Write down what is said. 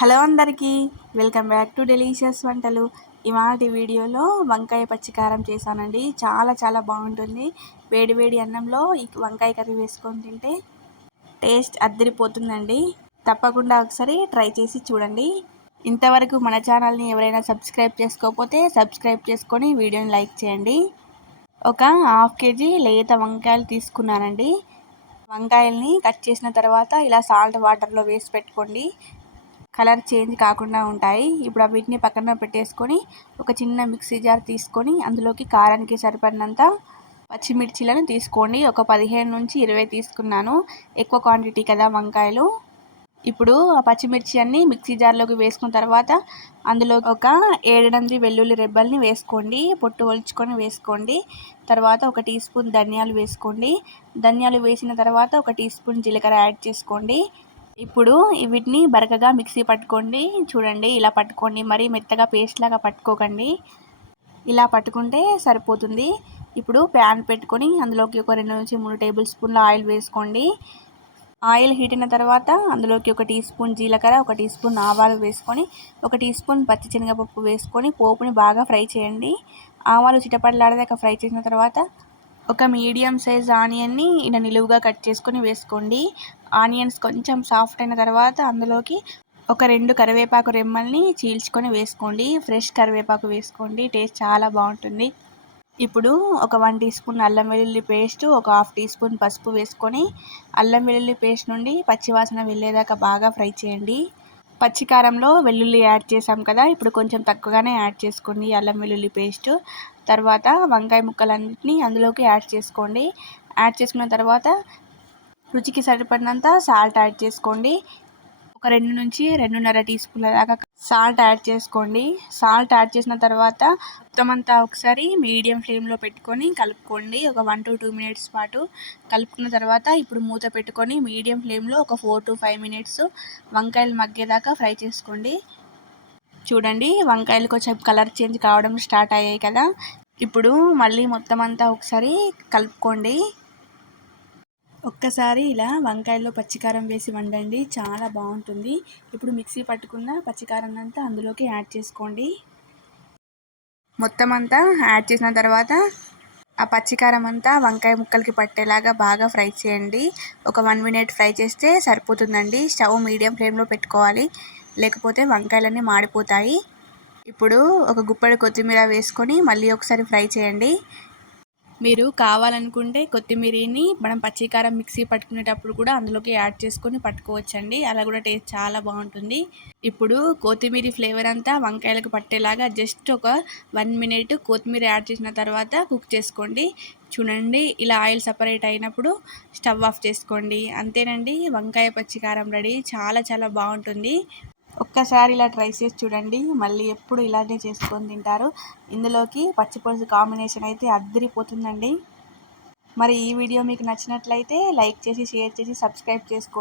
Hello అందరికీ welcome back to delicious వంటలు. ఇవాటి వీడియోలో వంకాయ పచ్చికారం చేశానండి. చాలా చాలా బాగుంటుంది. వేడి వేడి అన్నంలో ఈ వంకాయ కర్రీ వేసుకొని తింటే టేస్ట్ అద్దరిపోతుందండి. తప్పకుండా ఒకసారి ట్రై చేసి చూడండి. ఇంతవరకు మన ఛానల్ని ఎవరైనా సబ్స్క్రైబ్ చేసుకోకపోతే సబ్స్క్రైబ్ చేసుకొని వీడియోని లైక్ చేయండి. ఒక హాఫ్ కేజీ లేత వంకాయలు తీసుకున్నానండి. వంకాయల్ని కట్ చేసిన తర్వాత ఇలా సాల్ట్ వాటర్లో వేసి పెట్టుకోండి. కలర్ చేంజ్ కాకుండా ఉంటాయి. ఇప్పుడు వీటిని పక్కన పెట్టేసుకొని ఒక చిన్న మిక్సీ జార్ తీసుకొని అందులోకి కారానికి సరిపడినంత పచ్చిమిర్చిలను తీసుకోండి. ఒక పదిహేను నుంచి ఇరవై తీసుకున్నాను. ఎక్కువ క్వాంటిటీ కదా వంకాయలు. ఇప్పుడు ఆ పచ్చిమిర్చి అన్ని మిక్సీ జార్లోకి వేసుకున్న తర్వాత అందులో ఒక ఏడెనిమిది వెల్లుల్లి రెబ్బల్ని వేసుకోండి. పొట్టు ఒలుచుకొని వేసుకోండి. తర్వాత ఒక టీ స్పూన్ ధనియాలు వేసుకోండి. ధనియాలు వేసిన తర్వాత ఒక టీ స్పూన్ జీలకర్ర యాడ్ చేసుకోండి. ఇప్పుడు వీటిని బరకగా మిక్సీ పట్టుకోండి. చూడండి ఇలా పట్టుకోండి. మరి మెత్తగా పేస్ట్ లాగా పట్టుకోకండి. ఇలా పట్టుకుంటే సరిపోతుంది. ఇప్పుడు ప్యాన్ పెట్టుకొని అందులోకి ఒక రెండు నుంచి మూడు టేబుల్ స్పూన్ల ఆయిల్ వేసుకోండి. ఆయిల్ హీట్ అయిన తర్వాత అందులోకి ఒక టీ స్పూన్ జీలకర్ర ఒక టీ స్పూన్ ఆవాలు వేసుకొని ఒక టీ స్పూన్ పచ్చి శనగపప్పు వేసుకొని పోపుని బాగా ఫ్రై చేయండి. ఆవాలు చిటపడలాడదాకా ఫ్రై చేసిన తర్వాత ఒక మీడియం సైజ్ ఆనియన్ని ఇలా నిలువుగా కట్ చేసుకొని వేసుకోండి. ఆనియన్స్ కొంచెం సాఫ్ట్ అయిన తర్వాత అందులోకి ఒక రెండు కరివేపాకు రెమ్మల్ని చీల్చుకొని వేసుకోండి. ఫ్రెష్ కరివేపాకు వేసుకోండి. టేస్ట్ చాలా బాగుంటుంది. ఇప్పుడు ఒక వన్ టీ స్పూన్ అల్లం వెల్లుల్లి పేస్ట్ ఒక హాఫ్ టీ స్పూన్ పసుపు వేసుకొని అల్లం వెల్లుల్లి పేస్ట్ నుండి పచ్చివాసన వెళ్ళేదాకా బాగా ఫ్రై చేయండి. పచ్చికారంలో వెల్లుల్లి యాడ్ చేసాం కదా ఇప్పుడు కొంచెం తక్కువగానే యాడ్ చేసుకోండి అల్లం వెల్లుల్లి పేస్ట్. తర్వాత వంకాయ ముక్కలన్నింటినీ అందులోకి యాడ్ చేసుకోండి. యాడ్ చేసుకున్న తర్వాత రుచికి సరిపడినంత సాల్ట్ యాడ్ చేసుకోండి. ఒక రెండు నుంచి రెండున్నర టీ స్పూన్ల దాకా సాల్ట్ యాడ్ చేసుకోండి. సాల్ట్ యాడ్ చేసిన తర్వాత మొత్తం అంతా ఒకసారి మీడియం ఫ్లేమ్లో పెట్టుకొని కలుపుకోండి. ఒక వన్ టు టూ మినిట్స్ పాటు కలుపుకున్న తర్వాత ఇప్పుడు మూత పెట్టుకొని మీడియం ఫ్లేమ్లో ఒక ఫోర్ టు ఫైవ్ మినిట్స్ వంకాయలు మగ్గేదాకా ఫ్రై చేసుకోండి. చూడండి వంకాయలు కొంచెం కలర్ చేంజ్ కావడం స్టార్ట్ అయ్యాయి కదా. ఇప్పుడు మళ్ళీ మొత్తం అంతా ఒకసారి కలుపుకోండి. ఒక్కసారి ఇలా వంకాయల్లో పచ్చికారం వేసి వండండి. చాలా బాగుంటుంది. ఇప్పుడు మిక్సీ పట్టుకున్న పచ్చికారం అంతా అందులోకి యాడ్ చేసుకోండి. మొత్తం అంతా యాడ్ చేసిన తర్వాత ఆ పచ్చికారం అంతా వంకాయ ముక్కలకి పట్టేలాగా బాగా ఫ్రై చేయండి. ఒక వన్ మినిట్ ఫ్రై చేస్తే సరిపోతుందండి. స్టవ్ మీడియం ఫ్లేమ్లో పెట్టుకోవాలి. లేకపోతే వంకాయలన్నీ మాడిపోతాయి. ఇప్పుడు ఒక గుప్పడి కొత్తిమీర వేసుకొని మళ్ళీ ఒకసారి ఫ్రై చేయండి. మీరు కావాలనుకుంటే కొత్తిమీరని మనం పచ్చికారం మిక్సీ పట్టుకునేటప్పుడు కూడా అందులోకి యాడ్ చేసుకొని పట్టుకోవచ్చండి. అలా కూడా టేస్ట్ చాలా బాగుంటుంది. ఇప్పుడు కొత్తిమీర ఫ్లేవర్ అంతా వంకాయలకు పట్టేలాగా జస్ట్ ఒక వన్ మినిట్ కొత్తిమీర యాడ్ చేసిన తర్వాత కుక్ చేసుకోండి. చూడండి ఇలా ఆయిల్ సపరేట్ అయినప్పుడు స్టవ్ ఆఫ్ చేసుకోండి. అంతేనండి వంకాయ పచ్చికారం రెడీ. చాలా చాలా బాగుంటుంది. ఒక్కసారి ఇలా ట్రై చేసి చూడండి. మళ్ళీ ఎప్పుడు ఇలానే చేసుకొని తింటారు. ఇందులోకి పచ్చిపులుసు కాంబినేషన్ అయితే అద్దరిపోతుందండి మరి ఈ వీడియో మీకు నచ్చినట్లయితే లైక్ చేసి షేర్ చేసి సబ్స్క్రైబ్ చేసుకోండి.